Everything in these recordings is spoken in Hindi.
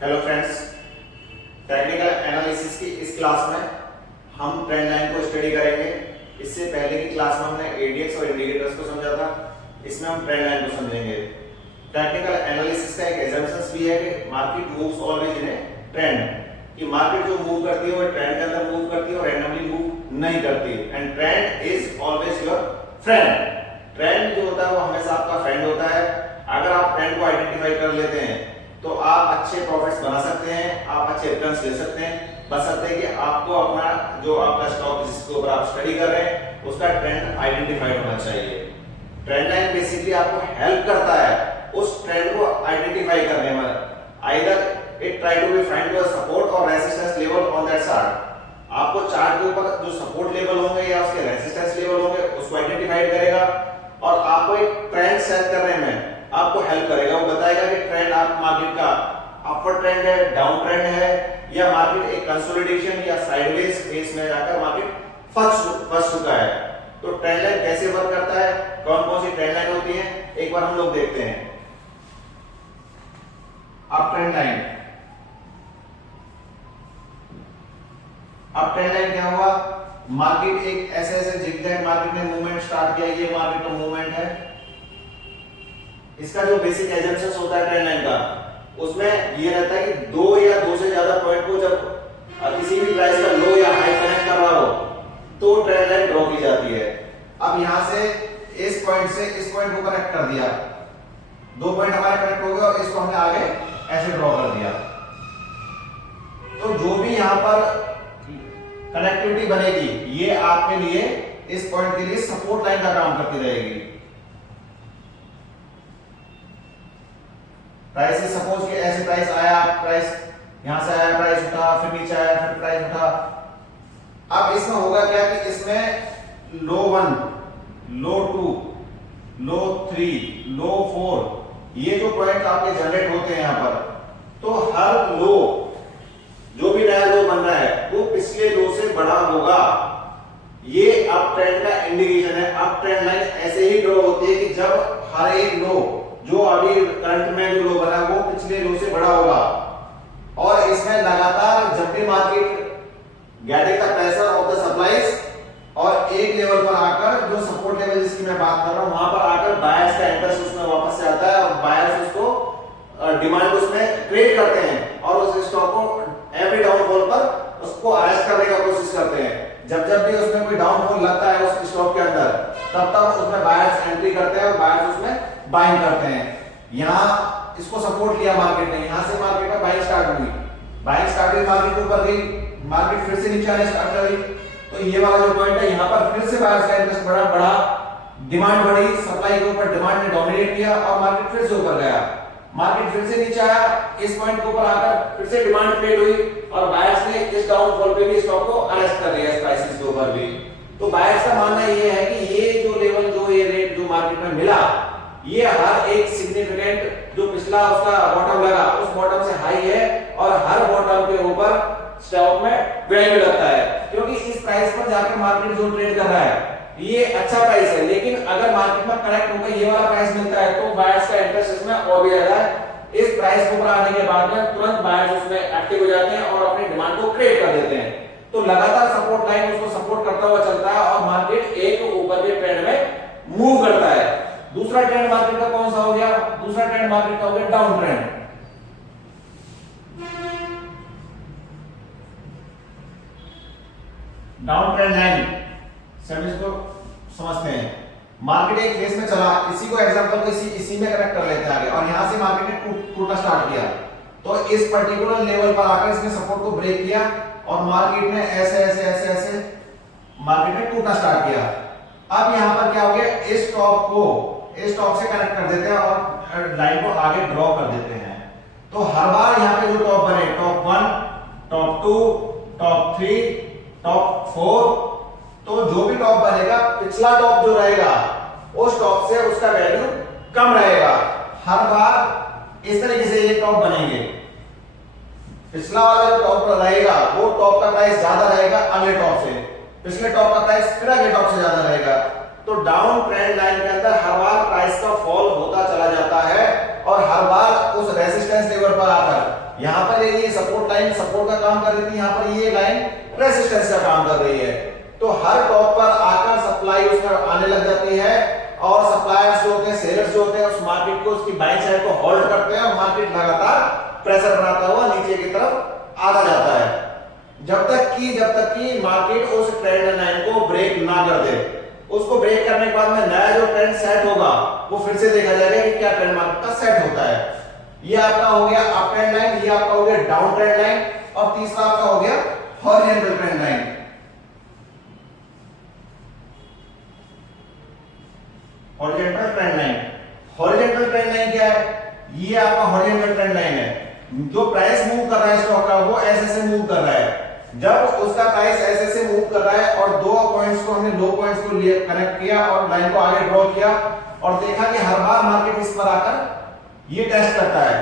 हेलो फ्रेंड्स, टेक्निकल एनालिसिस की इस क्लास में हम ट्रेंड लाइन को स्टडी करेंगे। इससे पहले की क्लास में हमने एडीएक्स और इंडिकेटर्स को समझा था, इसमें हम ट्रेंड लाइन को समझेंगे। टेक्निकल एनालिसिस का एक एजम्पशन भी है कि market moves always in A trend, कि मार्केट जो मूव करती है वो ट्रेंड के अंदर मूव करती है और रैंडमली मूव नहीं करती। And trend is always your friend. Trend जो होता है वो हमेशा आपका फ्रेंड होता है। अगर आप ट्रेंड को आइडेंटिफाई कर लेते हैं तो आप अच्छे प्रॉफिट्स बना सकते हैं, आप अच्छे रिटर्न्स ले सकते हैं, बशर्ते कि आपको अपना जो आपका स्टॉक जिसके ऊपर आप स्टडी कर रहे हैं उसका ट्रेंड आइडेंटिफाइड होना चाहिए। ट्रेंड लाइन बेसिकली आपको हेल्प करता है उस ट्रेंड को आइडेंटिफाई करने में। Either it try to be find your support और resistance level on that chart. आपको चार्ट के ऊपर जो सपोर्ट लेवल होंगे या उसके रेजिस्टेंस लेवल होंगे उसको आइडेंटिफाइड करेगा और आपको एक ट्रेंड सेट करने में आपको हेल्प करेगा। वो बताएगा कि ट्रेंड आप मार्केट का अपवर्ड ट्रेंड है, डाउन ट्रेंड है, या मार्केट एक कंसोलिडेशन या साइडवेज फेज में जाकर मार्केट फंस चुका है। तो ट्रेंड लाइन कैसे वर्क करता है, कौन कौन सी ट्रेंड लाइन होती है, एक बार हम लोग देखते हैं। Up trend line, up trend line क्या हुआ, मार्केट एक ऐसे जिगजैग मार्केट ने मूवमेंट स्टार्ट किया, ये मार्केट का मूवमेंट है। इसका जो बेसिक एजम्पशन होता है ट्रेंड लाइन का, उसमें ये रहता है कि दो या दो से ज्यादा पॉइंट को जब किसी भी प्राइस का लो या हाई कनेक्ट कर रहा हो तो ट्रेंड लाइन ड्रॉ की जाती है। अब यहां से इस पॉइंट से इस पॉइंट को कनेक्ट कर दिया, दो पॉइंट हमारे कनेक्ट हो गए और इसको हमने आगे ऐसे ड्रॉ कर दिया। तो जो भी यहां पर कनेक्टिविटी बनेगी ये आपके लिए इस पॉइंट के लिए सपोर्ट लाइन का काम करती रहेगी। प्राइस सपोज कि ऐसे प्राइस आया, प्राइस यहां से आया, प्राइस उठा, फिर नीचे आया, फिर प्राइस उठा। अब इसमें होगा क्या कि इसमें लो 1, लो 2, लो 3, लो 4 ये जो पॉइंट आपके जनरेट होते हैं यहां पर, तो हर लो जो भी नया लो बन रहा है वो पिछले लो से बड़ा होगा। ये अप ट्रेंड का इंडिकेशन है। अप ट्रेंड लाइन ऐसे ही ड्रॉ होती है कि जब हर एक लो जो अभी करंट में जो लो बना है वो पिछले लो से बड़ा होगा। और इसमें लगातार जब भी market getting the pressure of the supplies और एक लेवल पर आकर जो सपोर्ट लेवल जिसकी मैं बात कर रहा हूं वहां पर आकर बायर्स का इंटरेस्ट उसमें वापस से आता है और बायर्स उसको डिमांड उसमें क्रिएट करते हैं और उस स्टॉक को एवरी डाउनफॉल पर उसको अरेस्ट करने का कोशिश करते हैं। जब भी उसमें कोई डाउनफॉल लगता है उस स्टॉक के अंदर तब उसमें बायर्स एंट्री करते हैं और बायर्स उसमें बाइंग करते हैं। यहां इसको सपोर्ट किया मार्केट ने, यहां से मार्केट में बाइंग स्टार्ट हुई, बाइंग स्टार्ट हुई, मार्केट ऊपर गई, मार्केट फिर से नीचे आने स्टार्ट करी। तो ये वाला जो पॉइंट है यहां पर फिर से बायर्स का इंटरेस्ट बढ़ा, डिमांड बढ़ी, सप्लाई के ऊपर डिमांड ने डोमिनेट किया और मार्केट फिर से ऊपर गया। मार्केट फिर से नीचे आया, इस पॉइंट के ऊपर आकर फिर से डिमांड क्रिएट हुई और बायर्स ने इस डाउनफॉल पे भी स्टॉक को अरेस्ट कर लिया, इस प्राइसेस के ऊपर भी। तो बायर्स का मानना ये है कि ये जो लेवल जो ये रेट जो मार्केट में मिला ये हर एक सिग्निफिकेंट जो पिछला उसका बॉटम लगा उस बॉटम से हाई है और हर बॉटम के ऊपर स्टॉक में वैल्यू लगता है, क्योंकि इस प्राइस पर जाकर मार्केट जो ट्रेड कर रहा है ये अच्छा प्राइस है। लेकिन अगर मार्केट में करेक्ट होकर ये वाला प्राइस मिलता है तो बायर्स का इंटरेस्ट इसमें और भी ज्यादा है। इस प्राइस के ऊपर आने के बाद में तुरंत बायर्स उसमें एक्टिव हो जाते हैं और अपनी डिमांड को क्रिएट कर देते हैं। तो लगातार सपोर्ट लाइन उसको सपोर्ट करता हुआ चलता है और मार्केट एक ऊपर के ट्रेंड में मूव करता है। दूसरा ट्रेंड मार्केट का कौन सा हो गया, दूसरा ट्रेंड मार्केट का हो गया down trend. Down trend line सब इसको समझते हैं। मार्केट एक फेज में चला, इसी को एग्जांपल को इसी में कनेक्ट कर लेते हैं आगे, और यहां से मार्केट ने टूटना स्टार्ट किया तो इस पर्टिकुलर लेवल पर आकर इसने सपोर्ट को ब्रेक किया और मार्केट ने ऐसे मार्केट ने टूटना स्टार्ट किया। अब यहां पर क्या हो गया, इस टॉप को इस टॉप से कनेक्ट कर देते हैं और लाइन को आगे ड्रॉ कर देते हैं। तो हर बार यहां पे जो टॉप बने, टॉप 1, टॉप 2, टॉप 3, टॉप 4, तो जो भी टॉप बनेगा पिछला टॉप जो रहेगा उस टॉप से उसका वैल्यू कम रहेगा। हर बार इस तरीके से ये टॉप बनेंगे, पिछला वाला जो टॉप रहेगा वो टॉप का प्राइस ज्यादा रहेगा अगले टॉप से, पिछले टॉप का प्राइस फिर अगले टॉप से ज्यादा रहेगा। तो डाउन ट्रेंड लाइन के अंदर हर बार प्राइस का फॉल होता चला जाता है और हर बार उस रेजिस्टेंस लेवल पर आकर यहां पर कर रही है, तो हर टॉप पर आकर सप्लाई उसमें आने लग जाती है और सप्लायर्स जो होते हैं, सेलर्स जो होते हैं, उस मार्केट को, उसकी बाइंग साइड को होल्ड करते हैं और मार्केट लगातार प्रेशर बनाता हुआ नीचे की तरफ आता जाता है, जब तक कि मार्केट उस ट्रेंड लाइन को ब्रेक ना कर दे। उसको ब्रेक करने के बाद में नया जो ट्रेंड सेट होगा वो फिर से देखा जाएगा कि क्या ट्रेंड मार्केट का सेट होता है। ये आपका हो गया अप ट्रेंड लाइन, ये आपका हो गया डाउन ट्रेंड लाइन, और तीसरा आपका हो गया horizontal trend line. Horizontal trend line, horizontal trend line क्या है? ये आपका हॉरिजॉन्टल ट्रेंड लाइन है। जो प्राइस मूव कर रहा है स्टॉक का, वो ऐसे मूव कर रहा है। जब उसका प्राइस ऐसे मूव कर रहा है और दो पॉइंट्स को, हमने दो पॉइंट्स को लिए कनेक्ट किया और लाइन को आगे ड्रॉ किया और देखा कि हर बार मार्केट इस पर आकर ये टेस्ट करता है,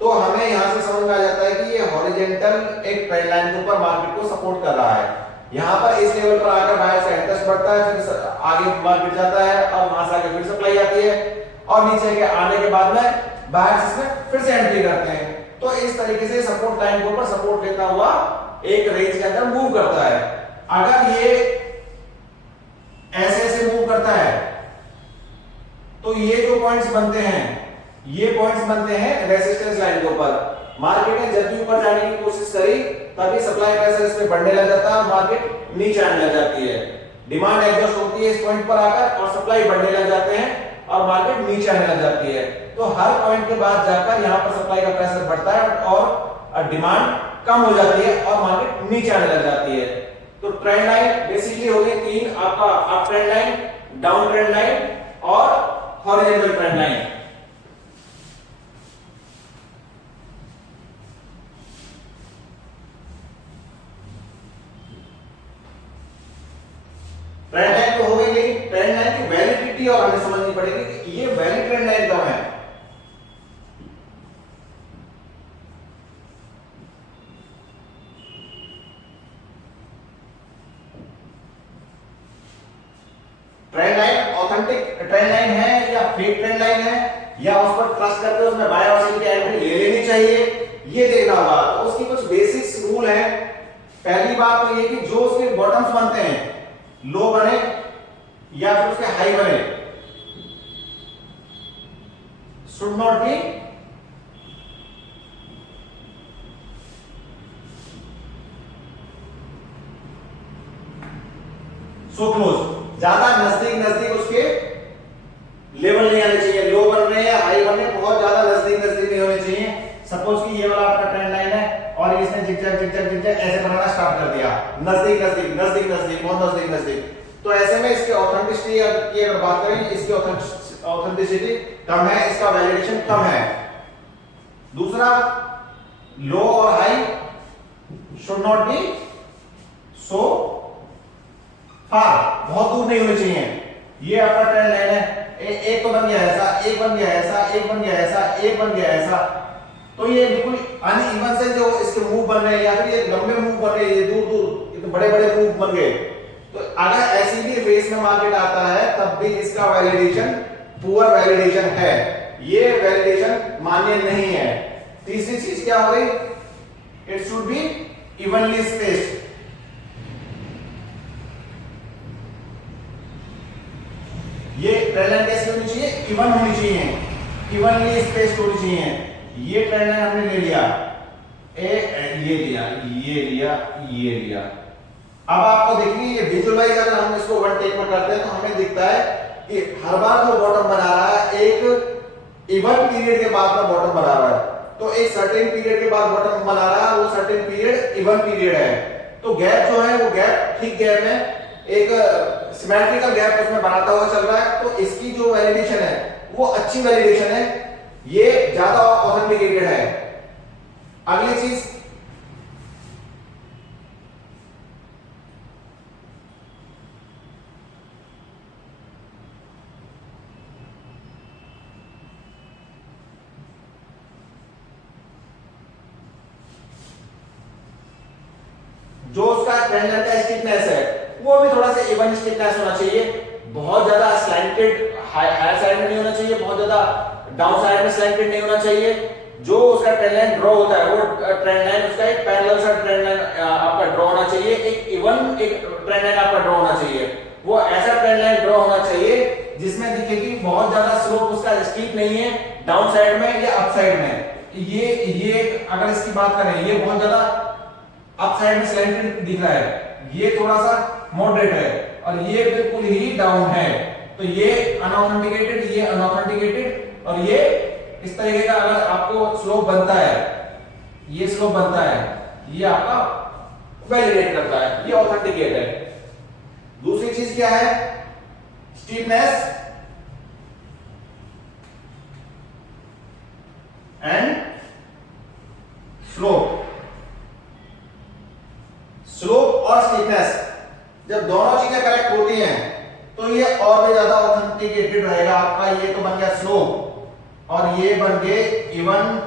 तो हमें यहां से समझ में आ जाता है कि ये हॉरिजॉन्टल एक ट्रेंड लाइन के ऊपर मार्केट को सपोर्ट कर रहा है। यहां पर इस लेवल पर आकर बायर का इंटरेस्ट बढ़ता है, फिर आगे मार्केट जाता है और वहां से आगे फिर सप्लाई आती है और नीचे के आने के बाद में बायर्स इसमें फिर से एंट्री करते हैं। तो इस तरीके से सपोर्ट लाइन के ऊपर सपोर्ट लेता हुआ एक रेंज के अंदर मूव करता है। अगर ये ऐसे मूव करता है तो ये जो पॉइंट्स बनते हैं, ये पॉइंट्स बनते हैं रेजिस्टेंस लाइन के ऊपर। मार्केट ने जब भी ऊपर जाने की कोशिश करी तभी सप्लाई प्रेशर इस पे बढ़ने लग जाता है, मार्केट नीचे आने लग जाती है। डिमांड एडजस्ट होती है इस पॉइंट पर आकर और सप्लाई बढ़ने लग जाते हैं और मार्केट नीचे आने लग जाती है। तो हर पॉइंट के बाद जाकर यहां पर सप्लाई का प्रेशर बढ़ता है और डिमांड कम हो जाती है और मार्केट नीचे आने लग जाती है। तो ट्रेंड लाइन बेसिकली हो गई तीन, आपका up trend line, down trend line और horizontal trend line. Trend line तो हो गई, लेकिन ट्रेंड लाइन की वैलिडिटी और हमें समझनी पड़ेगी कि ये वैलिड ट्रेंड लाइन कब है। Trend line authentic trend line है या फेक ट्रेंड लाइन है, या उस पर ट्रस्ट करके उसमें बाय और सेल की एंट्री ले लेनी चाहिए, ये देखना होगा। तो उसकी कुछ बेसिक्स रूल है। पहली बात तो ये कि जो उसके बॉटम्स बनते हैं, लो बने या फिर उसके हाई बने, should not be so close, ज्यादा नजदीक उसके लेवल नहीं आने चाहिए। लो बन रहे हैं, हाई बन रहे हैं, बहुत ज्यादा नजदीक नहीं होने चाहिए। सपोज कि ये वाला आपका ट्रेंड लाइन है और इसने जिगजैग ऐसे बनाना स्टार्ट कर दिया, नजदीक बहुत नजदीक, तो ऐसे में इसके ऑथेंटिसिटी की अगर बात करें, इसकी ऑथेंटिसिटी कम है, इसका वैलिडेशन कम है। दूसरा, लो और हाई शुड नॉट बी सो फार, बहुत दूर नहीं होने चाहिए। ये आपका ट्रेंड लाइन है, एक तो बन गया ऐसा, एक बन गया ऐसा, एक बन गया ऐसा, एक बन गया ऐसा, तो ये बिल्कुल अनइवन से जो इसके मूव बन रहे हैं या फिर ये लंबे मूव बन रहे हैं, ये दूर ये तो बड़े मूव बन गए। तो अगर ऐसी भी फेस में मार्केट आता है तब भी इसका वैलिडेशन पुअर वैलिडेशन है, ये वैलिडेशन मान्य नहीं है। तीसरी चीज क्या हो गई? It should be evenly spaced. ये ट्रेंड लाइन कैसी होनी चाहिए? इवन होनी चाहिए, इवनली स्पेस्ड होनी चाहिए। ये ट्रेंड लाइन हमने ले लिया, ये लिया। अब आपको देखिए ये विजुअलाइज अगर हम इसको वन टेक में करते हैं तो हमें दिखता है कि हर बार जो बॉटम बना रहा है एक इवन पीरियड के बाद में बॉटम बना रहा है, तो एक सर्टेन पीरियड के बाद बॉटम बना रहा है, वो सर्टेन पीरियड इवन पीरियड है। तो गैप जो है वो गैप ठीक गैप है, एक सिमेट्रिकल गैप उसमें बनाता हुआ चल रहा है, तो इसकी जो वैलिडेशन है वो अच्छी वैलिडेशन है, ये ज्यादा ऑथेंटिकेटेड है। अगली चीज, जो उसका ट्रेंड लाइन का स्टिफनेस है वो भी थोड़ा सा इवन स्टिफनेस होना चाहिए, बहुत ज्यादा स्लैंटेड हायर साइड में नहीं होना चाहिए, बहुत ज्यादा डाउन साइड में स्लैंटेड नहीं होना चाहिए। जो उसका ट्रेंड लाइन ड्रॉ होता है वो ट्रेंड लाइन उसका एक पैरेलल सा ट्रेंड लाइन आपका ड्रॉ होना चाहिए, एक इवन एक ट्रेंड लाइन आपका ड्रॉ होना चाहिए। वो ऐसा ट्रेंड लाइन ड्रॉ होना चाहिए जिसमें दिखे कि बहुत ज्यादा स्लोप उसका स्टीप नहीं है डाउन साइड में या अप साइड में। ये अगर इसकी बात करें ये बहुत ज्यादा अप साइड में स्लैंटेड दिख रहा है, ये थोड़ा सा मॉडरेट है और ये बिल्कुल ही डाउन है। तो ये अनऑथेंटिकेटेड, ये अनऑथेंटिकेटेड और ये इस तरीके का अगर आपको स्लोप बनता है, ये स्लोप बनता है, ये आपका वैलिडेट करता है, ये ऑथेंटिकेट है। दूसरी चीज क्या है? Steepness and slope. स्लोप और स्टीपनेस जब दोनों चीजें करेक्ट होती हैं तो ये और भी ज्यादा ऑथेंटिकेटेड रहेगा आपका। ये तो बन गया स्लोप और ये बन गए इवन,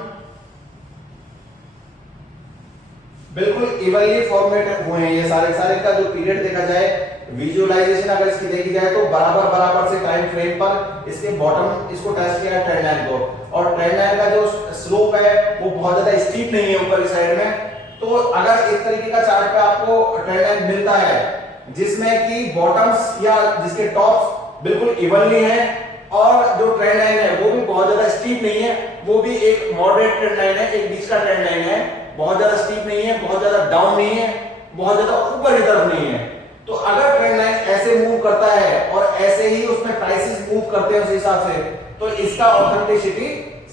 बिल्कुल इवनली फॉर्मेट हुए हैं ये सारे का जो पीरियड देखा जाए, विजुअलाइजेशन अगर इसकी देखी जाए तो बराबर से टाइम फ्रेम पर इसके बॉटम इसको टच किया है ट्रेंड लाइन को, और ट्रेंड लाइन का जो स्लोप है वो बहुत ज्यादा स्टीप नहीं है ऊपर की साइड में। तो अगर इस तरीके का चार्ट पे आपको ट्रेंड लाइन मिलता है जिसमें कि बॉटम्स या जिसके टॉप्स बिल्कुल इवनली हैं और जो ट्रेंड लाइन है वो भी बहुत ज्यादा स्टीप नहीं है, वो भी एक मॉडरेट ट्रेंड लाइन है, एक बीच का ट्रेंड लाइन है, बहुत ज्यादा स्टीप नहीं है, बहुत ज्यादा डाउन नहीं है, बहुत ज्यादा ऊपर की तरफ नहीं है। तो अगर ट्रेंड लाइन ऐसे मूव करता है और ऐसे ही उसमें प्राइसेस मूव करते हैं उस हिसाब से, तो इसका ऑथेंटिसिटी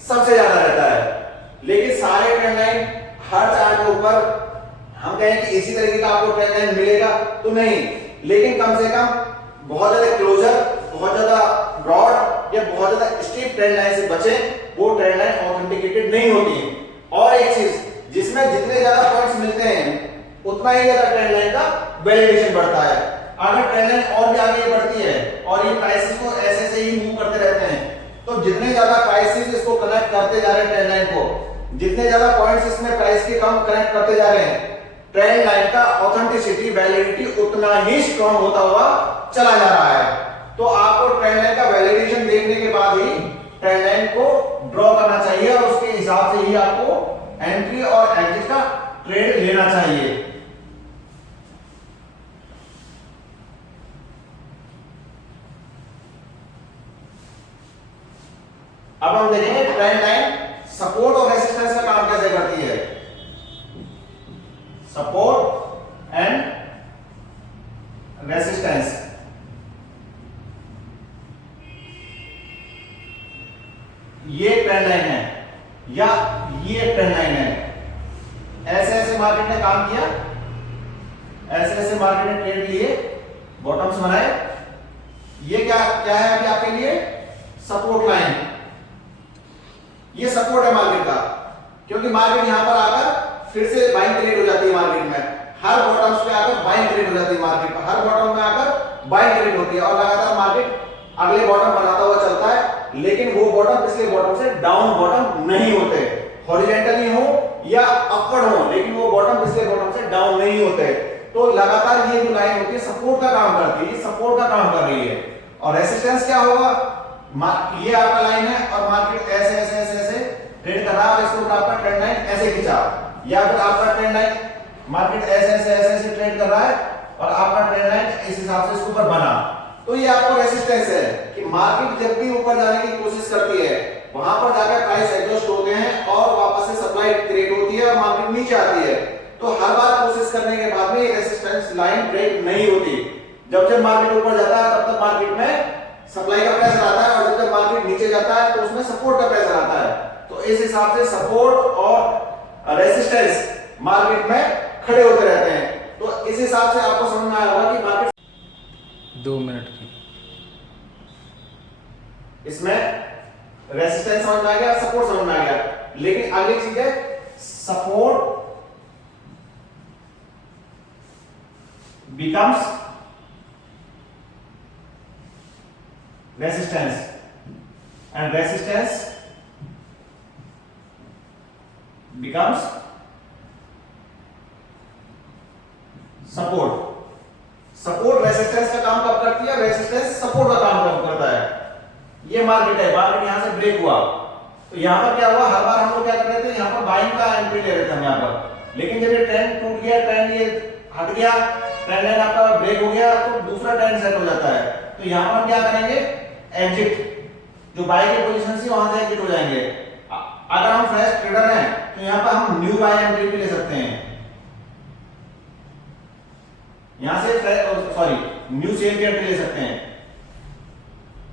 सबसे ज्यादा रहता है। लेकिन सारे ट्रेंड लाइन हर चार्ट के ऊपर हम कहें कि इसी तरीके का आपको ट्रेंड लाइन मिलेगा तो नहीं, लेकिन कम से कम बहुत ज्यादा क्लोजर, बहुत ज्यादा ब्रॉड या बहुत ज्यादा स्टीप ट्रेंड लाइन से बचें, वो ट्रेंड लाइन ऑथेंटिकेटेड नहीं होती है। और एक चीज, जिसमें जितने ज्यादा पॉइंट्स मिलते हैं उतना ही ज्यादा ट्रेंड लाइन का वैलिडेशन बढ़ता है। अगर ट्रेंड लाइन और भी आगे बढ़ती है और ये प्राइसेस को ऐसे से ही मूव करते रहते हैं, तो जितने ज्यादा प्राइसेस इसको कनेक्ट करते जा रहे हैं ट्रेंड लाइन को, जितने ज्यादा पॉइंट्स इसमें प्राइस के कम कनेक्ट करते जा रहे हैं, ट्रेंड लाइन का ऑथेंटिसिटी, वैलिडिटी उतना ही स्ट्रॉन्ग होता हुआ चला जा रहा है। तो आपको ट्रेंड लाइन का वैलिडेशन देखने के बाद ही ट्रेंड लाइन को ड्रॉ करना चाहिए और उसके हिसाब से ही आपको एंट्री और एग्जिट का ट्रेड लेना चाहिए। अब हम देखेंगे ट्रेंड लाइन सपोर्ट और रेजिस्टेंस का काम कैसे करती है। सपोर्ट एंड रेजिस्टेंस, ये ट्रेंड लाइन है या ये ट्रेंड लाइन है। ऐसे ऐसे मार्केट ने काम किया, ऐसे ऐसे मार्केट ने ट्रेड लिए, बॉटम्स बनाए। ये क्या क्या है अभी आपके लिए? Support line. ये सपोर्ट है मार्केट का, क्योंकि मार्केट यहां पर आकर फिर से बाइंग क्रिएट हो जाती है मार्केट में। हर बॉटम्स पे आकर बाइंग क्रिएट हो जाती है मार्केट पर, हर बॉटम में आकर बाइंग क्रिएट होती है और लगातार मार्केट अगले बॉटम बनाता हुआ चलता है। लेकिन वो बॉटम पिछले बॉटम से डाउन बॉटम नहीं होते, हॉरिजॉन्टली हो या अपवर्ड हो, लेकिन वो बॉटम पिछले बॉटम से डाउन नहीं होते। तो लगातार ये जो लाइन होती है सपोर्ट का काम करती है, सपोर्ट का काम कर रही है। और रेजिस्टेंस क्या होगा? ये आपका लाइन है और मार्केट ऐसे ऐसे ऐसे ऐसे ट्रेड कर रहा है और इसके ऊपर आपका ट्रेंड लाइन ऐसे खींचा, या फिर आपका ट्रेंड लाइन मार्केट ऐसे ऐसे ऐसे ऐसे ट्रेड कर रहा है और आपका ट्रेंड लाइन इस हिसाब से इसके ऊपर बना। तो ये आपको रेजिस्टेंस है कि मार्केट जब भी ऊपर जाने की कोशिश करती है वहां पर जाकर प्राइस एडजस्ट होते हैं और वापस से सप्लाई क्रिएट होती है और मार्केट नीचे आती है। तो हर बार कोशिश करने के बाद में रेजिस्टेंस लाइन ब्रेक नहीं होती। जब जब मार्केट ऊपर जाता है तब तक मार्केट में सप्लाई का प्रेशर आता है और जब मार्केट नीचे जाता है तो उसमें सपोर्ट का प्रेशर आता है। तो इस हिसाब से सपोर्ट और रेजिस्टेंस मार्केट में खड़े होते रहते हैं। तो इस हिसाब से आपको समझ में आया होगा कि मार्केट 2 मिनट की इसमें रेजिस्टेंस समझ में आ गया, सपोर्ट समझ में आ गया। लेकिन अगली चीज है support becomes resistance and resistance becomes support। Support resistance का काम कब करती है? रेजिस्टेंस सपोर्ट का काम कब करता है? ये मार्केट है, मार्केट यहां से ब्रेक हुआ, तो यहाँ पर क्या हुआ, हर बार हम लोग क्या कर रहे थे, यहाँ पर बाइंग का एंट्री ले रहे थे हम यहाँ पर, लेकिन जब ये ट्रेंड टूट गया, ट्रेंड ये हट गया, ट्रेंड लाइन आपका ब्रेक हो गया, तो दूसरा ट्रेंड सेट हो जाता है। तो यहाँ पर हम क्या करेंगे, एग्जिट, जो बाय की पोजीशन थी वहां से एग्जिट हो जाएंगे। अगर हम फ्रेश ट्रेडर हैं तो यहाँ पर हम न्यू बाय एंट्री भी ले सकते हैं, यहां से सॉरी न्यू सेल की एंट्री ले सकते हैं,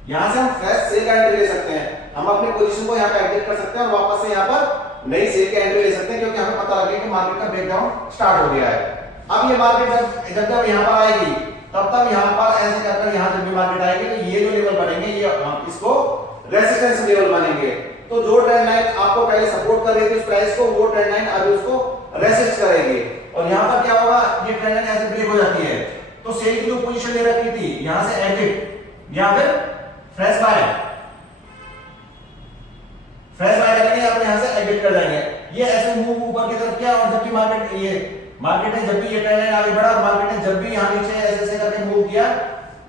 यहां से हम फ्रेश सेल का एंट्री ले सकते हैं। हम अपनी पोजीशन को यहाँ पे एग्जिट कर सकते हैं और वापस से यहाँ पर नई सेल की एंट्री ले सकते हैं, क्योंकि हमें पता लगे कि मार्केट का ब्रेकडाउन स्टार्ट हो गया है। अब ये मार्केट जब जब यहाँ पर आएगी तब यहाँ पर ऐसे करकर यहाँ जब भी मार्केट आएगी तो ये जो लेवल बनेंगे ये इसको रेजिस्टेंस लेवल बनेंगे। तो जो ट्रेंड लाइन आपको पहले सपोर्ट कर रही थी उस प्राइस को, वो ट्रेंड लाइन अभी उसको रेसिस्ट करेगी। और यहाँ पर क्या होगा, ये ट्रेंड लाइन ऐसे ब्रेक हो जाती है तो सेल की जो पोजीशन ले रखी थी यहां से एग्जिट या फिर फ्रेश बाय, फ्रेश बाय करेंगे या फिर यहां से एग्जिट कर जाएंगे। ये ऐसे मूव ऊपर की तरफ किया और जब भी मार्केट ने जब भी ये ट्रेंड लाइन आगे बढ़ा, मार्केट ने जब भी यहां नीचे ऐसे करके मूव किया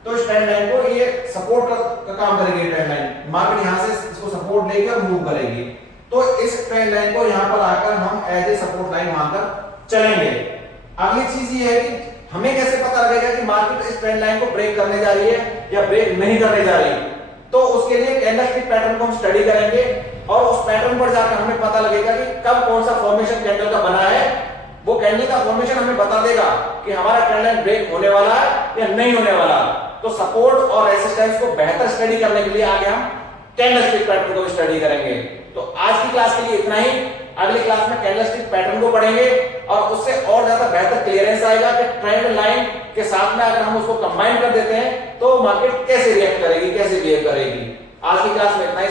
तो इस ट्रेंड लाइन को ये सपोर्ट का काम करेगी। ट्रेंड लाइन मार्केट यहां से इसको सपोर्ट लेगी और मूव करेगी, तो इस ट्रेंड लाइन को यहां पर आकर हम एज ए सपोर्ट लाइन मानकर चलेंगे। अगली चीज ये है कि हमें कैसे पता लगेगा कि मार्केट इस ट्रेंड लाइन को ब्रेक करने जा रही है या ब्रेक नहीं करने जा रही, तो उसके लिए कैंडलस्टिक पैटर्न को हम स्टडी करेंगे और उस पैटर्न पर जाकर हमें पता लगेगा कि कब कौन सा फॉर्मेशन कैंडल का बना है। वो कैंडल का फॉर्मेशन हमें बता देगा कि हमारा ट्रेंड लाइन ब्रेक होने वाला है या नहीं होने वाला। तो सपोर्ट और रेजिस्टेंस को बेहतर स्टडी करने के लिए आगे हम कैंडलस्टिक पैटर्न को स्टडी करेंगे। तो आज की क्लास के लिए इतना ही। अगली क्लास में कैंडलस्टिक पैटर्न को पढ़ेंगे और उससे और ज्यादा बेहतर क्लियरेंस आएगा कि ट्रेंड लाइन के साथ में अगर हम उसको कंबाइन कर देते हैं तो मार्केट कैसे रिएक्ट करेगी, कैसे बिहेव करेगी। आज की क्लास में इतना ही।